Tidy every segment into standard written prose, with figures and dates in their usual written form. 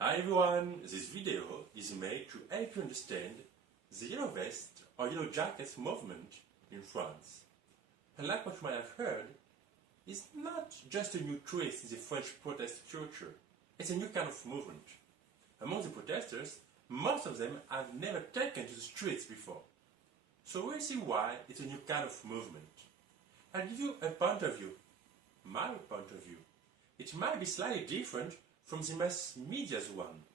Hi everyone, this video is made to help you understand the Yellow Vest or Yellow Jackets movement in France. Unlike what you might have heard, it's not just a new twist in the French protest culture, it's a new kind of movement. Among the protesters, most of them have never taken to the streets before. So we'll see why it's a new kind of movement. I'll give you a point of view, my point of view. It might be slightly different from the mass media's one,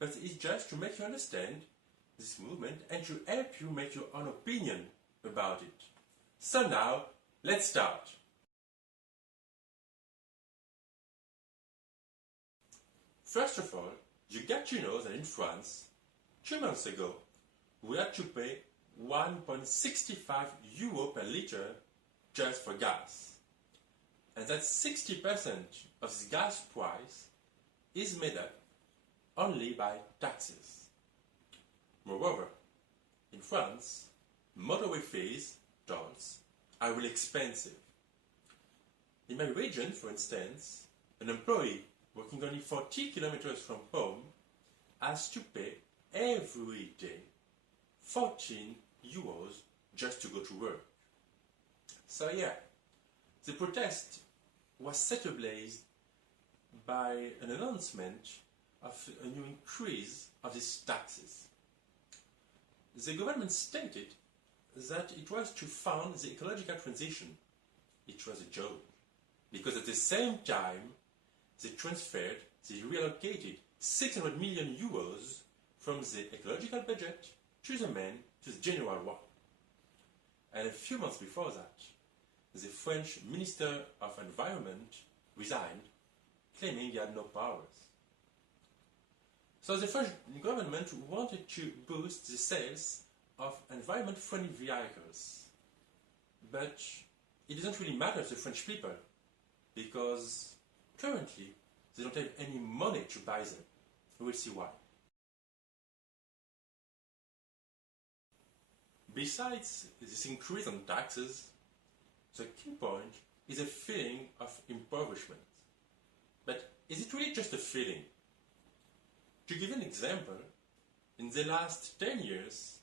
but it's just to make you understand this movement and to help you make your own opinion about it. So now, let's start. First of all, you got to know that in France, 2 months ago, we had to pay 1.65 euro per liter just for gas. And that 60% of this gas price is made up only by taxes. Moreover, in France, motorway fees, tolls, are really expensive. In my region, for instance, an employee working only 40 kilometers from home has to pay every day 14 euros just to go to work. So yeah, the protest was set ablaze by an announcement of a new increase of these taxes. The government stated that it was to fund the ecological transition. It was a joke, because at the same time they reallocated 600 million euros from the ecological budget to the general one. And a few months before that, the French Minister of Environment resigned, claiming he had no powers. So the French government wanted to boost the sales of environment-friendly vehicles. But it doesn't really matter to the French people, because currently they don't have any money to buy them. We will see why. Besides this increase in taxes, the key point is a feeling of impoverishment. But is it really just a feeling? To give an example, in the last 10 years,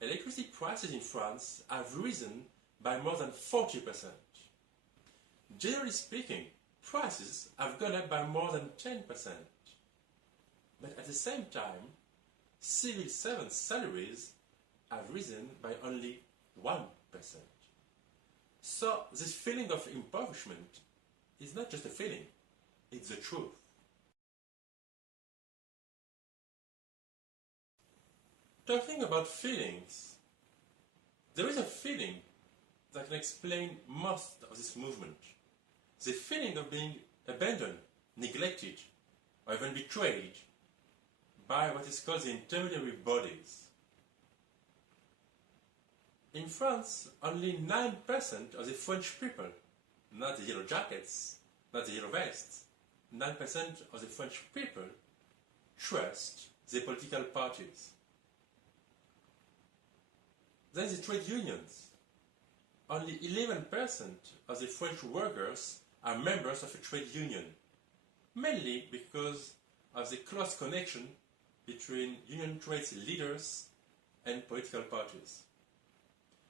electricity prices in France have risen by more than 40%. Generally speaking, prices have gone up by more than 10%. But at the same time, civil servants' salaries have risen by only 1%. So this feeling of impoverishment is not just a feeling, it's the truth. Talking about feelings, there is a feeling that can explain most of this movement. The feeling of being abandoned, neglected, or even betrayed by what is called the intermediary bodies. In France, only 9% of the French people, not the Yellow Jackets, not the Yellow Vests, 9% of the French people trust the political parties. Then the trade unions. Only 11% of the French workers are members of a trade union, mainly because of the close connection between union trade leaders and political parties.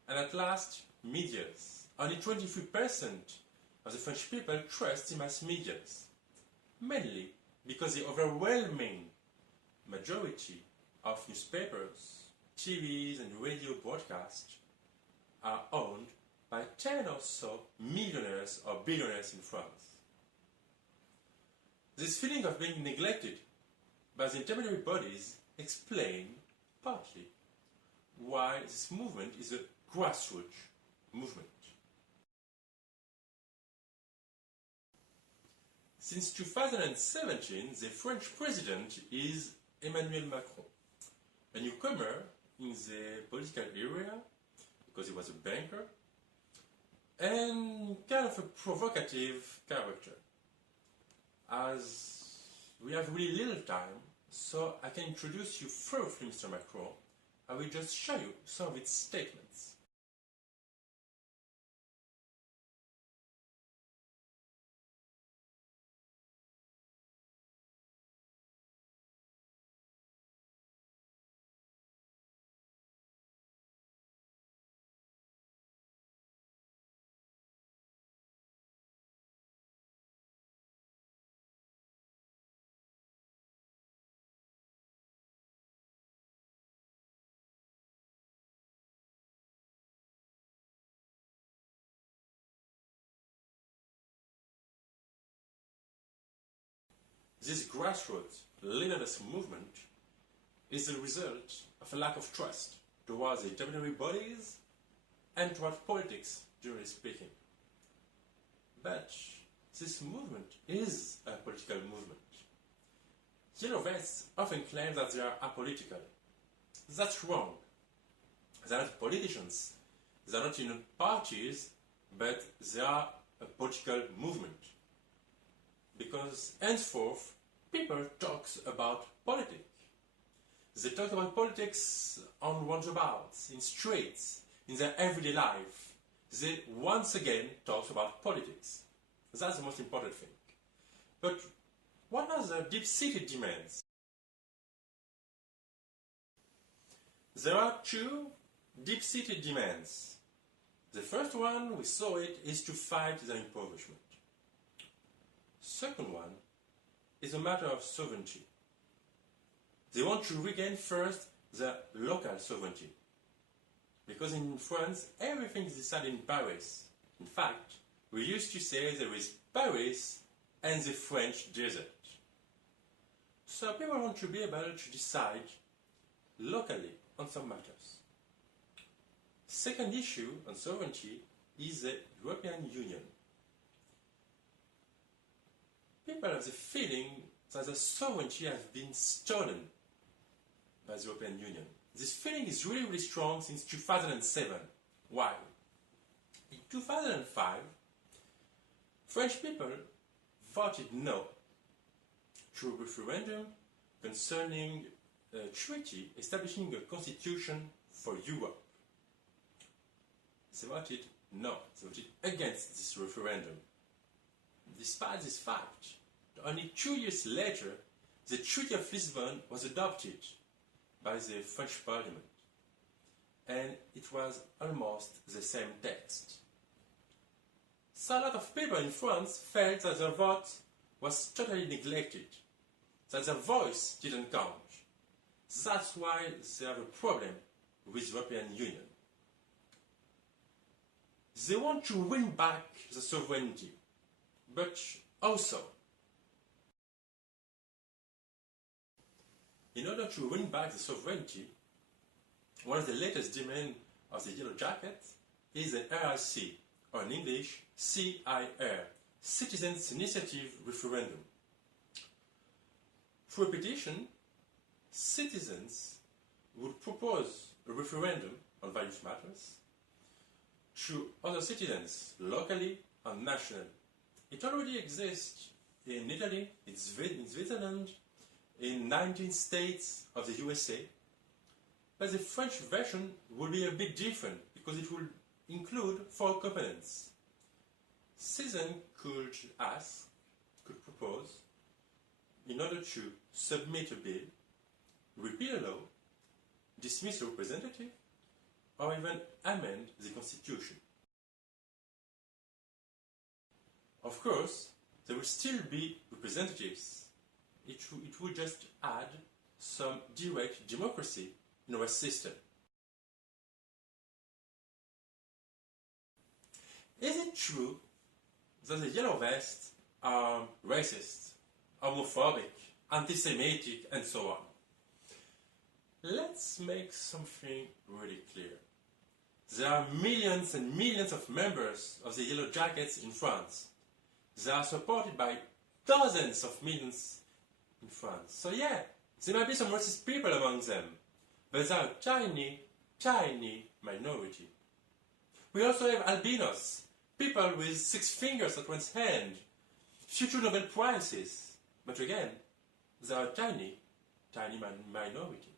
And at last, medias. Only 23% of the French people trust the mass medias, mainly because the overwhelming majority of newspapers, TVs and radio broadcasts are owned by 10 or so millionaires or billionaires in France. This feeling of being neglected by the intermediary bodies explain partly why this movement is a grassroots movement. Since 2017, the French president is Emmanuel Macron, a newcomer in the political area because he was a banker, and kind of a provocative character. As we have really little time, so I can introduce you first to Mr. Macron. I will just show you some of its statements. this grassroots leaderless movement is the result of a lack of trust towards the intermediary bodies and towards politics, generally speaking. But this movement is a political movement. Yellow vests often claim that they are apolitical. That's wrong. They are not politicians. They are not in parties, but they are a political movement. Because henceforth, people talk about politics. They talk about politics on roundabouts, in streets, in their everyday life. They once again talk about politics. That's the most important thing. But what are the deep-seated demands? There are two deep-seated demands. The first one, we saw it, is to fight the impoverishment. Second one is a matter of sovereignty. They want to regain first their local sovereignty. Because in France, everything is decided in Paris. In fact, we used to say there is Paris and the French desert. So people want to be able to decide locally on some matters. Second issue on sovereignty is the European Union. People have the feeling that the sovereignty has been stolen by the European Union. This feeling is really, really strong since 2007. Why? In 2005, French people voted no to a referendum concerning a treaty establishing a constitution for Europe. They voted no. They voted against this referendum. Despite this fact, only 2 years later, the Treaty of Lisbon was adopted by the French Parliament, and it was almost the same text. So a lot of people in France felt that their vote was totally neglected, that their voice didn't count. That's why they have a problem with the European Union. They want to win back the sovereignty, but also, in order to win back the sovereignty, one of the latest demands of the Yellow Jackets is the RIC, or in English, CIR, Citizens' Initiative Referendum. Through a petition, citizens would propose a referendum on various matters to other citizens, locally and nationally. It already exists in Italy, in Switzerland, in 19 states of the USA, but the French version will be a bit different because it will include 4 components. Citizens could ask, could propose, in order to submit a bill, repeal a law, dismiss a representative, or even amend the constitution. Of course, there will still be representatives. It will just add some direct democracy in our system. Is it true that the Yellow Vests are racist, homophobic, anti-Semitic, and so on? Let's make something really clear. There are millions and millions of members of the Yellow Jackets in France. They are supported by dozens of millions in France. So yeah, there might be some racist people among them, but they are a tiny, tiny minority. We also have albinos, people with 6 fingers at one's hand, future Nobel Prizes. But again, they are a tiny, tiny minority.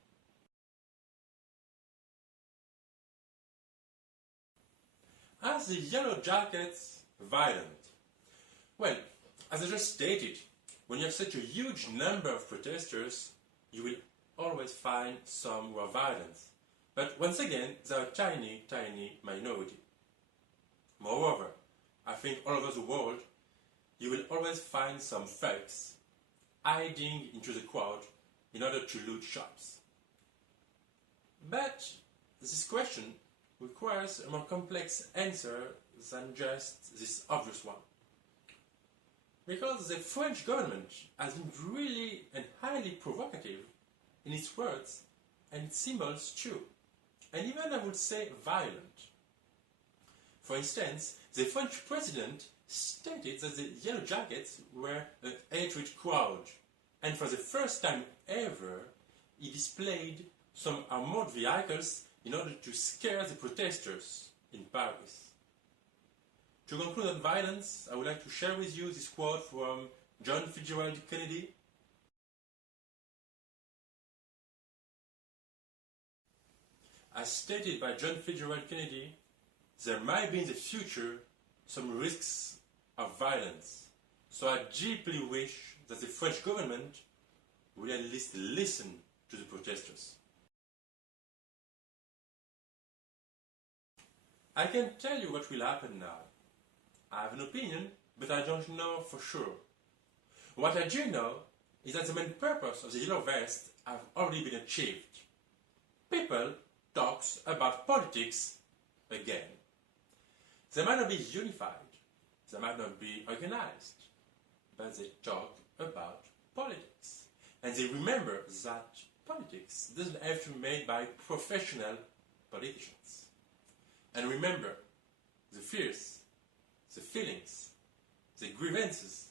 Are the Yellow Jackets violent? Well, as I just stated, when you have such a huge number of protesters, you will always find some who are violent. But once again, they are a tiny, tiny minority. Moreover, I think all over the world, you will always find some thugs hiding into the crowd in order to loot shops. But this question requires a more complex answer than just this obvious one. because the French government has been really and highly provocative in its words and its symbols too, and even I would say violent. For instance, the French president stated that the Yellow Jackets were a hatred crowd, and for the first time ever, he displayed some armored vehicles in order to scare the protesters in Paris. To conclude on violence, I would like to share with you this quote from John Fitzgerald Kennedy. As stated by John Fitzgerald Kennedy, there might be in the future some risks of violence, so I deeply wish that the French government will at least listen to the protesters. I can tell you what will happen now. I have an opinion, but I don't know for sure. What I do know is that the main purpose of the Yellow Vest have already been achieved. People talk about politics again. They might not be unified, they might not be organized, but they talk about politics. And they remember that politics doesn't have to be made by professional politicians. And remember, the fears, the feelings, the grievances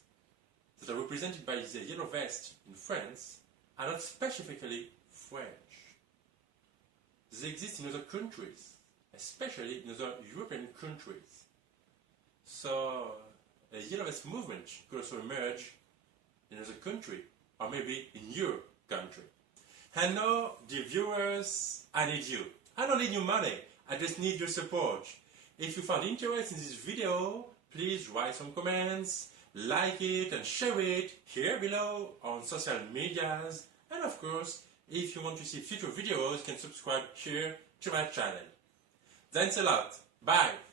that are represented by the Yellow Vest in France are not specifically French. They exist in other countries, especially in other European countries. So a Yellow Vest movement could also emerge in another country, or maybe in your country. And now, dear viewers, I need you. I don't need your money, I just need your support. If you found interest in this video, please write some comments, like it and share it here below on social medias. And of course, if you want to see future videos, you can subscribe here to my channel. Thanks a lot. Bye.